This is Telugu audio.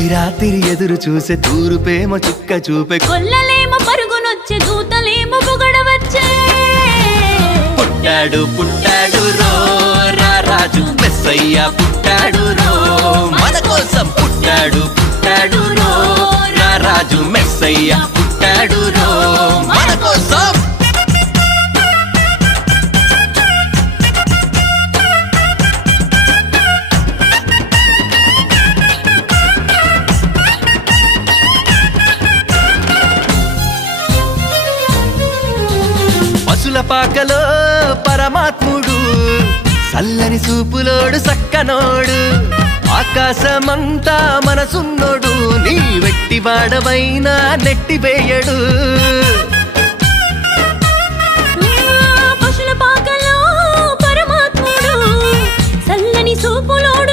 తొలి రాత్రి ఎదురు చూసే తూరుపేమో చుక్క చూపే కొల్లలేమో పరుగునొచ్చే దూతలేమో పొగడవచ్చే పుట్టాడు పుట్టాడు రో రారాజు మెస్సయ్య పుట్టాడు రో మన కోసం పుట్టాడు పుట్టాడు రో రారాజు మెస్సయ్య పుట్టాడు రో మన కోసం పశుల పాకలో పరమాత్ముడు చల్లని చూపులోడు సక్కనోడు ఆకాశమంతా మనసున్నోడు నీ వెట్టివాడవైనా నెట్టివేయడు పశుల పాకలో పరమాత్ముడు చల్లని చూపులోడు